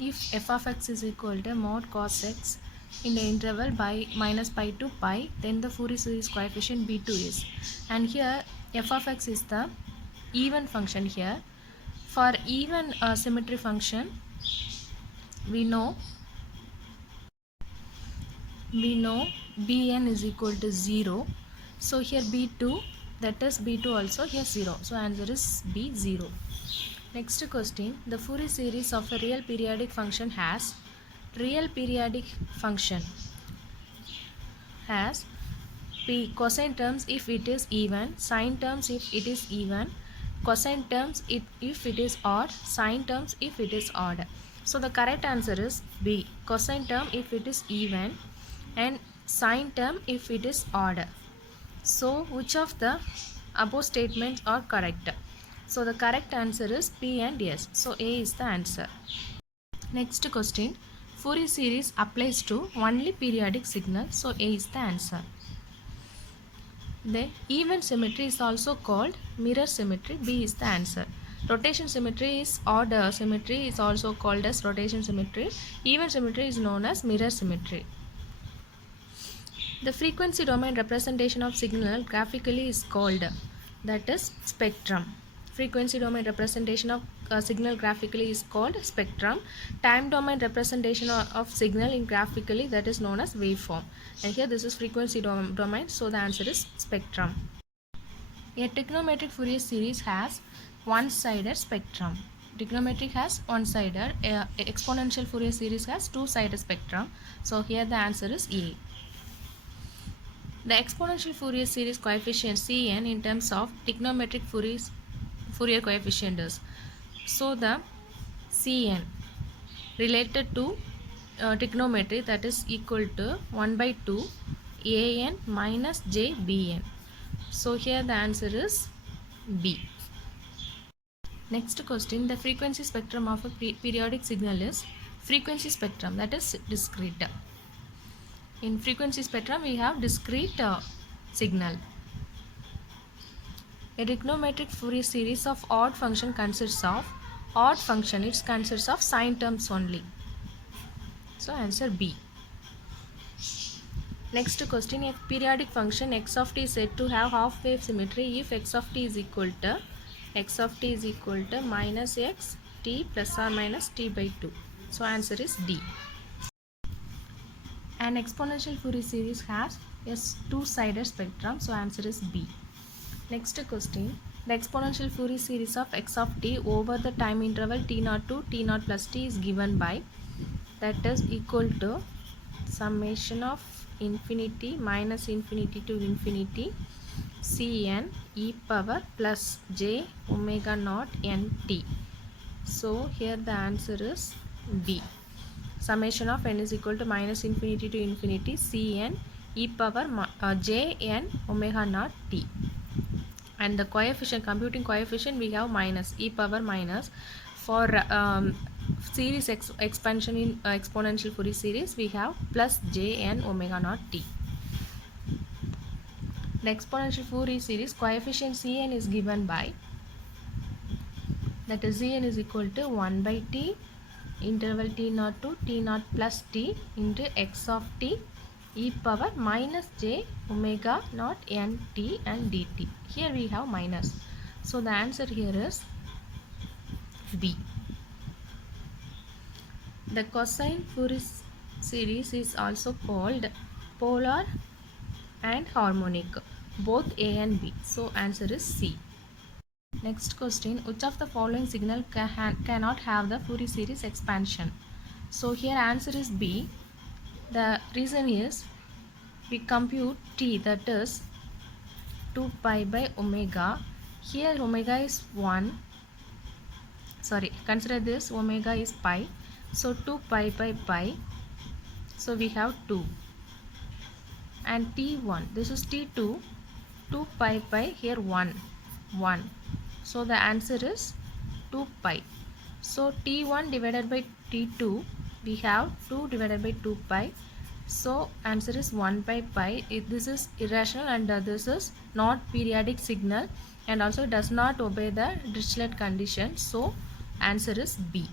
if f of x is equal to mod cos x in the interval by minus pi to pi, then the Fourier series coefficient b2 is. And here f of x is the even function here. For even symmetry function, we know bn is equal to 0. So here b2, that is b2 also here 0. So answer is b 0. Next question, the Fourier series of a real periodic function has p cosine terms if it is even, sine terms if it is even, cosine terms if it is odd, sine terms if it is odd. So the correct answer is B, cosine term if it is even and sine term if it is odd. So which of the above statements are correct? So the correct answer is P and S. So A is the answer. Next question, Fourier series applies to only periodic signal. So A is the answer. The even symmetry is also called mirror symmetry. B is the answer. Rotation symmetry is odd symmetry is also called as rotation symmetry. Even symmetry is known as mirror symmetry. The frequency domain representation of signal graphically is called, that is spectrum. Frequency domain representation of signal graphically is called spectrum. Time domain representation of signal in graphically, that is known as waveform. And here this is frequency domain, so the answer is spectrum. A trigonometric Fourier series has one-sided spectrum. Trigonometric has one-sided. Exponential Fourier series has two-sided spectrum. So here the answer is A. The exponential Fourier series coefficient Cn in terms of trigonometric Fourier coefficient is. So the Cn related to trigonometry, that is equal to 1 by 2 an minus j bn. So here the answer is B. Next question, the frequency spectrum of a periodic signal is frequency spectrum, that is discrete. In frequency spectrum we have discrete signal. A trigonometric Fourier series of odd function consists of it consists of sine terms only. So answer B. Next question, a periodic function x of t is said to have half wave symmetry if x of t is equal to minus x t plus or minus t by 2. So answer is D. An exponential Fourier series has a two-sided spectrum. So answer is B. Next question, the exponential Fourier series of x of t over the time interval t0 to t0 plus t is given by, that is equal to summation of infinity minus infinity to infinity Cn e power plus j omega naught nt. So here the answer is B. Summation of n is equal to minus infinity to infinity Cn e power j n omega naught t. And the coefficient, computing coefficient, we have minus e power minus. For series expansion in exponential Fourier series, we have plus j n omega naught t. The exponential Fourier series coefficient Cn is given by, that is Cn is equal to 1 by t interval t0 to t0 plus t into x of t e power minus j omega naught nt and dt. Here we have minus. So the answer here is B. The cosine Fourier series is also called polar and harmonic, both A and B. So answer is C. Next question, which of the following signal cannot have the Fourier series expansion? So here answer is B. The reason is we compute t, that is 2 pi by omega. Here omega is 1. Sorry, consider this omega is pi. So 2 pi by pi. So we have 2. And t1, this is t2. 2 pi by here 1. So the answer is 2 pi. So t1 divided by t2, we have 2 divided by 2 pi. So answer is 1 by pi. This is irrational and this is not periodic signal and also does not obey the Dirichlet condition. So answer is B.